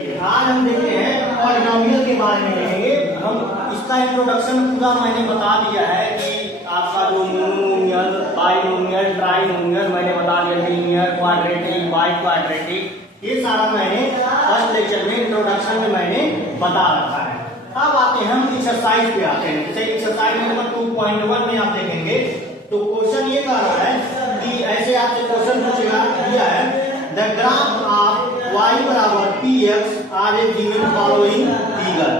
आज हम देखते हैं पॉलिनोमियल के बारे में देखेंगे। हम इसका इंट्रोडक्शन पूरा मैंने बता दिया है कि आपका जो मोनोमियल, बाइनोमियल, ट्राइनोमियल मैंने बता दिया, लीनियर, क्वाड्रेटिक, बाई क्वाड्रेटिक, ये सारा मैंने फर्स्ट लेक्चर में इंट्रोडक्शन में मैंने बता रखा है। अब आते हैं हम एक्सरसाइज पे आते हैं। जैसे एक्सरसाइज नंबर 2.1 में आप देखेंगे तो क्वेश्चन ये कह रहा है कि ऐसे आपसे क्वेश्चन पूछेगा, दिया है द ग्राफ ऑफ y बराबर px are a given following figure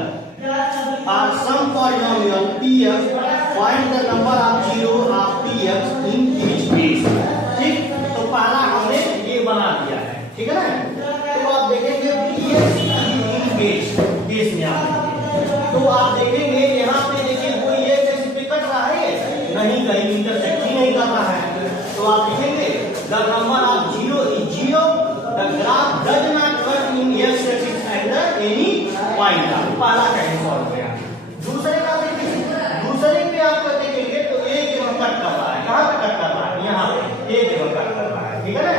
और some polynomial px find the number of zero of px in each base. ठीक, तो पहला हमने ये बना दिया है, ठीक है ना। तो आप देखेंगे px इन बेस में आप तो आप देखेंगे यहाँ पे देखिए कोई ये एक्सिस पे कट रहा है नहीं, कहीं इंटरसेक्ट ही नहीं कर रहा है। तो आप देखेंगे the number of zero is zero, the graph does not cut in x axis at any point. पहला कैसे सॉल्व किया। दूसरे का देखिए, दूसरे पे आप देखेंगे तो एक जगह कट कर रहा है। कहां पे कट कर रहा है? यहाँ पे एक जगह कट कर रहा है, ठीक है ना।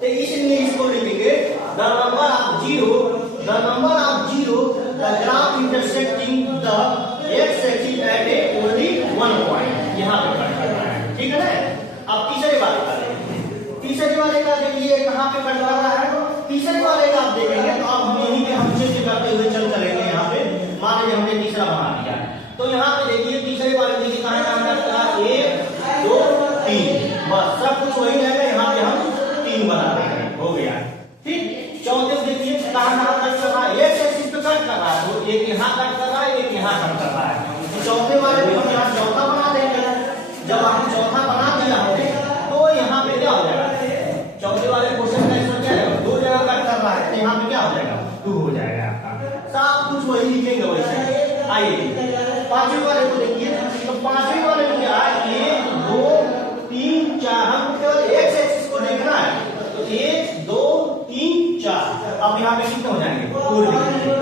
तो इसलिए इसको लिखेंगे the number of zero, the number of zero the graph intersecting the x axis at A only one point, यहाँ पे कट कर रहा है, ठीक है ना। अब तीसरे वाले का देखेंगे, तीसरे वाले का देखिए कहाँ पे कट कर रहा है। तीसरे वाले का आप देखेंगे तो अब हम यहीं पे हम चेंज करते हुए चलेंगे। यहाँ पे मान लीजिए हमने तीसरा बना दिया, तो यहाँ पे देखिए तीसरे वाले देखिए कहाँ काम करता है, 1 2 3, बस सब कुछ वही रहेगा। यहाँ पे हम 3 बना देंगे, हो गया। ठीक, चौथे देखिए कहाँ कट कर रहा है, एक एक्सिस पे कट कर रहा है, तो एक यहाँ कट कर रहा है, एक यहाँ कट कर रहा है। तो चौथे वाले में हम यहाँ चौथा बना देंगे। जब हम चौथा बना दिया हमने तो यहाँ पे क्या हो जाएगा, चौथे वाले क्वेश्चन का आंसर क्या है, 2 जगह कट कर रहा है, तो यहाँ पे क्या हो जाएगा, 2 हो जाएगा आपका। सब कुछ वही लिखेंगे वैसे। आइए पांचवें वाले को देखिए, तो पांचवें वाले में क्या है, 1 2 3 4, हम केवल एक्स एक्सिस को देखना है, तो 1 2 3 4। अब यहाँ पे कितने हो जाएंगे, 4 लिखेंगे।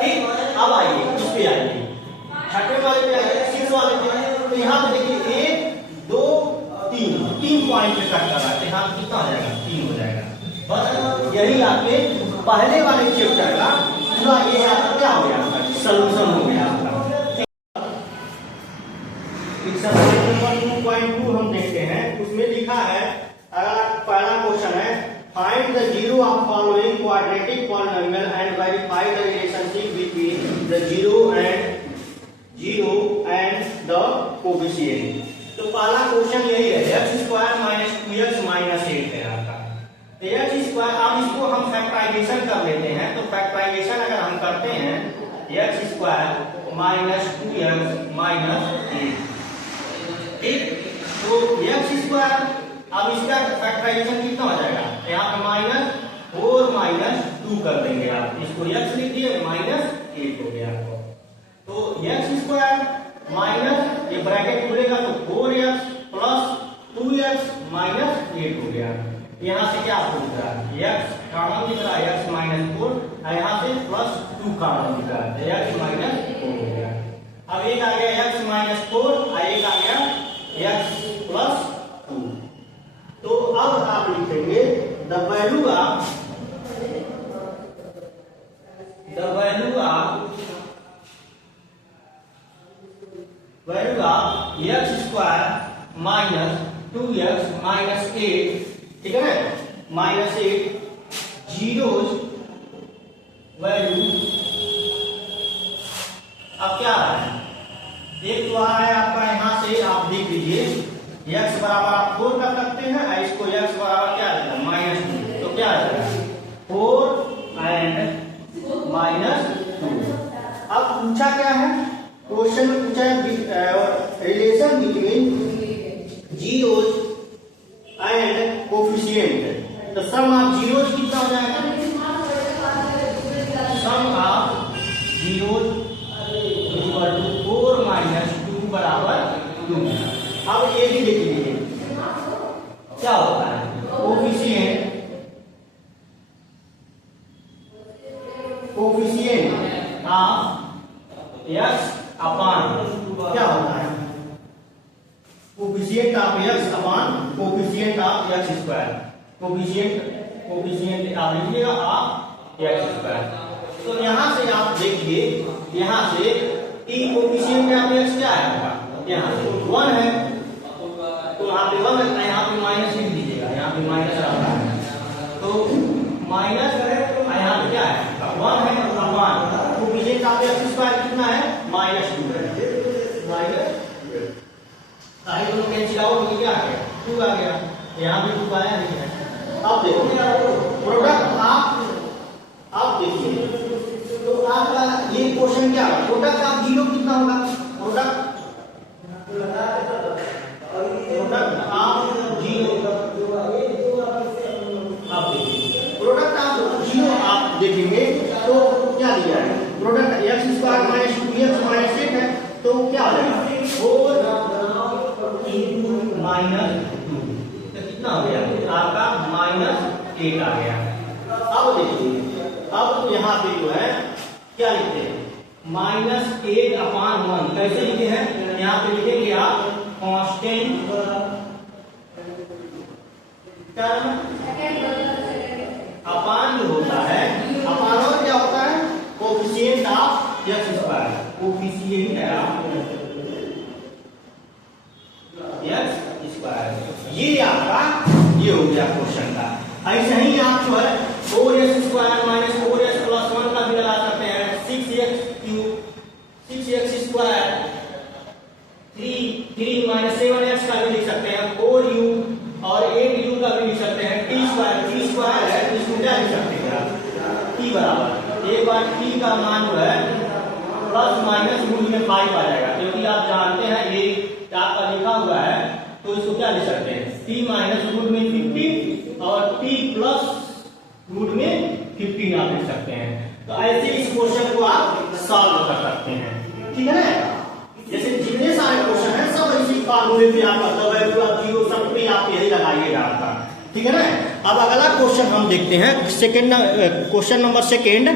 ठीक, अब आइए इस पे आइए, छठे वाले पे आइए, 6 वाले पे। तो यहाँ पे देखिए 1 2 3 पॉइंट पे कट कर रहा है, यहाँ कितना हो जाएगा, 3 हो जाएगा। बस यही आपके पहले वाले चैप्टर का पूरा ये आपका क्या हो गया, सॉल्यूशन हो गया आपका। एक्सरसाइज नंबर 2.2 हम देखते हैं, उसमें लिखा है, पहला क्वेश्चन है find the zero of following quadratic polynomial and verify the relationship between the zero and the coefficient. तो पहला क्वेश्चन यही है, x² - 2x - 8 है आपका। तो x², अब इसको हम फैक्टराइजेशन कर लेते हैं। तो फैक्टराइजेशन अगर हम करते हैं x² - 2x - 8, ठीक, तो x², अब इसका फैक्टराइजेशन कितना हो जाएगा, यहाँ पे -4 - 2 कर देंगे आप, इसको x लिख दिए, -8 हो गया आपको। तो x² माइनस ये ब्रैकेट खुलेगा तो 4x + 2x - 8 हो गया। यहाँ से क्या हो रहा है, x कॉमन दिख रहा है, x - 4, यहाँ से +2 कॉमन दिख रहा है, x - 4 हो गया। अब एक आ गया x - 4 और एक आ गया x + 2। तो अब आप लिखेंगे the value of x² - 2x - 8, ठीक है ना, -8 जीरोस वैल्यू। अब क्या आ रहा है, एक तो आ रहा है आपका यहाँ से, आप देख लीजिए x बराबर आप 4 कर सकते हैं, इसको x बराबर क्या देगा, -2, तो क्या आ जाएगा 4 एंड -2। अब पूछा क्या है, क्वेश्चन में पूछा है relation between zeros and coefficient. तो सम ऑफ जीरोस कितना हो जाएगा, सम ऑफ जीरोस इक्वल टू 4 - 2 बराबर 2। अब ये भी देख लीजिए क्या होता है, कोएफिशिएंट ऑफ x अपॉन क्या होता है, coefficient of x upon coefficient of x²। Coefficient coefficient आप लिखिएगा आप एक्स स्क्वायर। तो यहाँ से आप देखिए, यहाँ से टी कोफिशिएंट में आप एक्स क्या आएगा, यहाँ से 1 है, तो यहाँ पे 1 लगता है, यहाँ पे माइनस लिख दीजिएगा, यहाँ पे माइनस आता है, तो माइनस यहाँ पे क्या है 1 है, अपान कोफिशिएंट आप एक्स स्क्वायर कितना है -2 है, माइनस सारे दोनों कैंसिल आउट हो क्या आ गया 2 आ गया, यहाँ पे 2 आया नहीं है। अब देखो प्रोडक्ट आप देखिए, तो आपका ये क्वेश्चन क्या है, प्रोडक्ट आप 0 कितना होगा, प्रोडक्ट आप 0, आप देखिए प्रोडक्ट आप 0 आप देखेंगे तो क्या दिया है, product x square minus 2x minus 8 है, तो क्या हो जाएगा 4 माइनस 2, तो कितना हो गया आपका -8 आ गया। अब देखिए, अब यहाँ पे जो है क्या लिखते हैं -8/1 कैसे लिखे हैं, यहाँ पे लिखेंगे आप कांस्टेंट टर्म अपान जो होता है, अपान और क्या होता है coefficient of x square, coefficient है एक्स स्क्वायर, ये आपका ये हो गया क्वेश्चन का। ऐसे ही आप जो है 4x square minus 4x plus 1 का भी लगा सकते हैं, 6x स्क्वायर 3 माइनस 7x का भी लिख सकते हैं, 4u और 8u का भी लिख सकते हैं, t स्क्वायर है, इसको क्या लिख सकते हैं t बराबर, एक बार t का मान जो है प्लस माइनस रूट में 5 आ जाएगा, क्योंकि आप जानते हैं ये आपका लिखा हुआ है, तो इसको क्या लिख सकते हैं t माइनस रूट में 50 और t प्लस रूट में 15 आप लिख सकते हैं। तो ऐसे इस क्वेश्चन को आप सॉल्व कर सकते हैं, ठीक है ना। जैसे जितने सारे क्वेश्चन हैं सब इसी फार्मूले पे आप जीरो सब पे आप यही लगाइएगा आपका, ठीक है ना। अब अगला क्वेश्चन हम देखते हैं, सेकंड क्वेश्चन नंबर सेकंड।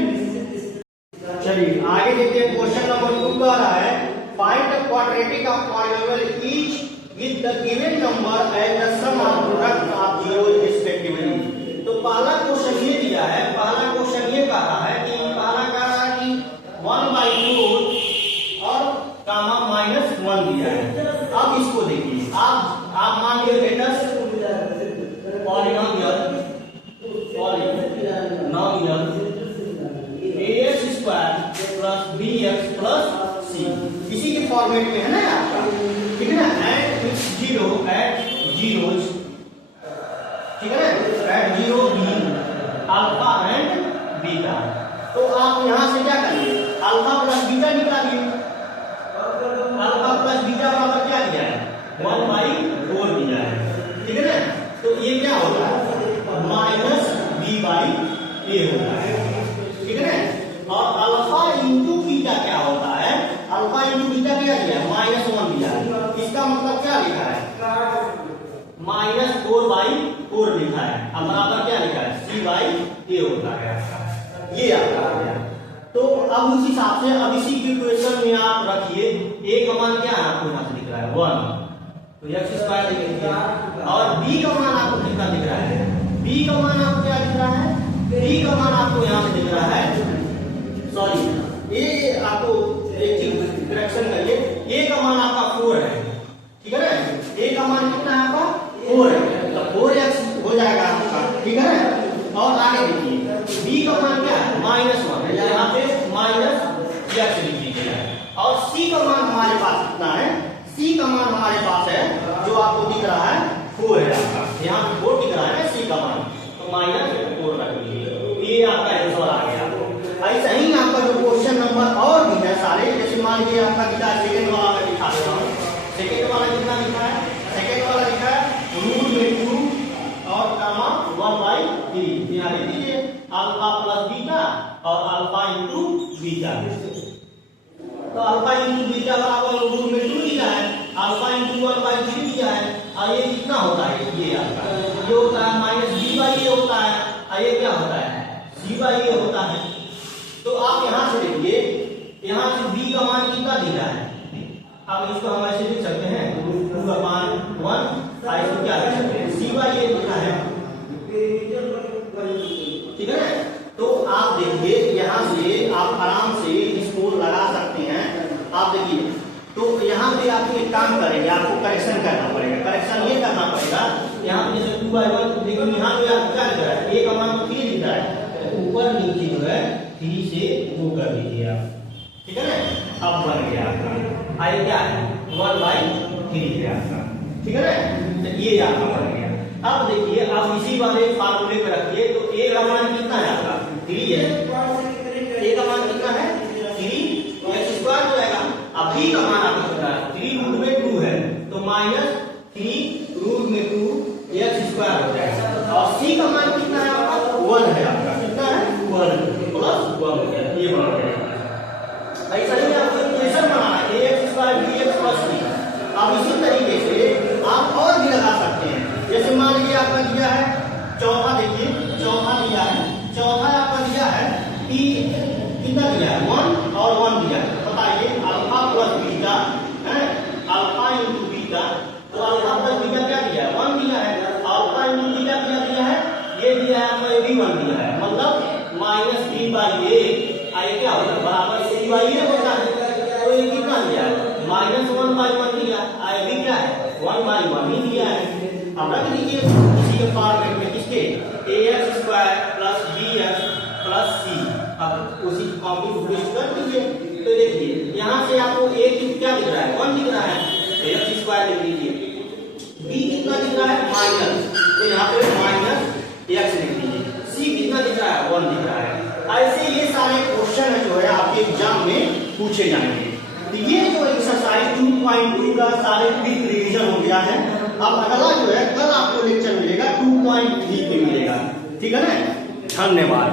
चलिए आगे देखते हैं, क्वेश्चन नंबर 2 कह रहा है find the quadratic of polynomial each with the given number and the sum of product of zero respectively। तो पहला क्वेश्चन ये दिया है, पहला क्वेश्चन ये कह रहा है कि 1/4 और कामा -1 दिया है। अब इसको देखिए, आप मान लीजिए बेटा polynomial ax square plus bx plus c, इसी के फॉर्मेट में है ना आपका, ठीक है ना, एट 0 ठीक है ना, at 0 B alpha and beta. तो आप यहां से क्या करिए, अल्फा प्लस बीटा निकालिए, अल्फा प्लस बीटा बराबर क्या दिया है 1/4 दिया है, ठीक है ना। तो ये क्या होता है -b/a होता है, ठीक है ना। और अल्फा इंटू बीटा क्या होता है, अल्फा इंटू बीटा क्या दिया है -1 दिया है, इसका मतलब क्या लिखा है -4/4 लिखा है, अब बराबर क्या लिखा है c/a होता है, ये आपका आ गया। तो अब उस हिसाब से अब इसी की इक्वेशन में आप रखिए, a का मान क्या है आपको यहाँ से दिख रहा है 1, तो x स्क्वायर लिखिए, और b का मान आपको कितना दिख रहा है, b का मान आपको क्या दिख रहा है, b का मान आपको यहाँ से दिख रहा है, सॉरी ये आपको एक चीज करेक्शन करिए, a का मान आपका 4 है, ठीक है ना, a का मान कितना है आपका 4 है, तो 4x हो जाएगा आपका, ठीक है ना। और आगे देखिए b का मान क्या है -1 है, यहाँ पे -x लिख दीजिएगा, और c का मान हमारे पास कितना है, c का मान हमारे पास है जो आपको दिख रहा है 4 है आपका, यहाँ पे 4 दिख रहा है c का मान, तो -4 रख लीजिए, ये आपका आंसर आ गया। ऐसा ही आपका जो क्वेश्चन नंबर और भी है सारे, जैसे मान लीजिए आपका दिखा सेकंड वाला में दिखा देता हूं, सेकंड वाला कितना लिखा है, सेकंड वाला लिखा है √2 और कामा 1/3, यहाँ लिख दीजिए अल्फा प्लस बीटा और अल्फा इंटू बीटा, तो अल्फा इंटू बीटा बराबर √2 दिया है, अल्फा इंटू 1/3 दिया है, और ये कितना होता है, ये आपका ये होता है -b/a होता है, और ये क्या होता है c/a होता है। तो आप यहां से देखिए, यहां से b का मान कितना दिख रहा है, अब इसको हम ऐसे लिख सकते हैं 2/1, इसको क्या लिख सकते हैं c/a लिखा है, ठीक है ना। तो आप देखिए यहाँ से आप आराम से इसको लगा सकते हैं। आप देखिए तो यहाँ पे आप एक काम करेंगे, आपको करेक्शन करना पड़ेगा। करेक्शन ये करना पड़ेगा, यहाँ पे जैसे 2/1 लेकिन यहाँ पे आप क्या लिख रहा है, ए का मान तो 3 लिख रहा है, ऊपर नीचे जो है 3 से 2 कर दीजिए आप, ठीक है ना। अब बन गया आपका आई क्या है 1/3 है आपका, ठीक है ना। तो ये आपका बन गया। अब देखिए आप इसी वाले फार्मूले पे रखिए, तो ए का मान कितना है आपका 3 है, ए का मान कितना है 3 x² हो जाएगा। अब बी का मान आपको पता है 3 रूट में 2 है, तो -3 रूट में 2 x² हो जाएगा। और सी का मान कितना है आपका 1 है, आपका कितना है 1 + 1 हो गया, ये बन गया। ऐसा ही आपको इक्वेशन बनाना है ax² bx + c। अब इसी तरीके से आप और भी लगा सकते हैं। जैसे मान लीजिए आपका दिया है चौथा, देखिए चौथा दिया है, चौथा आपका दिया है t कितना दिया है 1 और 1 दिया है। बताइए अल्फा प्लस बीटा है, अल्फा इंटू बीटा, तो अल्फा प्लस बीटा क्या दिया है 1 दिया है, अल्फा इंटू बीटा क्या दिया है, ये दिया है आपको ये भी 1 दिया है, मतलब -b/a आई क्या होगा बराबर c/a होता है। तो ये कितना दिया है -1/1 दिया, आई भी क्या है 1/1 ही दिया है। अब रख लीजिए इसी के फॉर्मेट में किसके ax² + bx + c, अब उसी कॉम्प्लीमेंट कर दीजिए। तो देखिए यहाँ से आपको a क्या दिख रहा है 1 दिख रहा है, ax² लिख लीजिए, b कितना दिख रहा है माइनस, तो यहाँ पे -x लिख लीजिए, c कितना दिख रहा है 1 दिख रहा है। ऐसे ये सारे क्वेश्चन जो है आपके एग्जाम में पूछे जाएंगे। तो ये जो एक्सरसाइज 2.2 का सारे क्विक रिवीजन हो गया है। अब अगला जो है कल आपको लेक्चर मिलेगा 2.3 पे मिलेगा, ठीक है ना। धन्यवाद।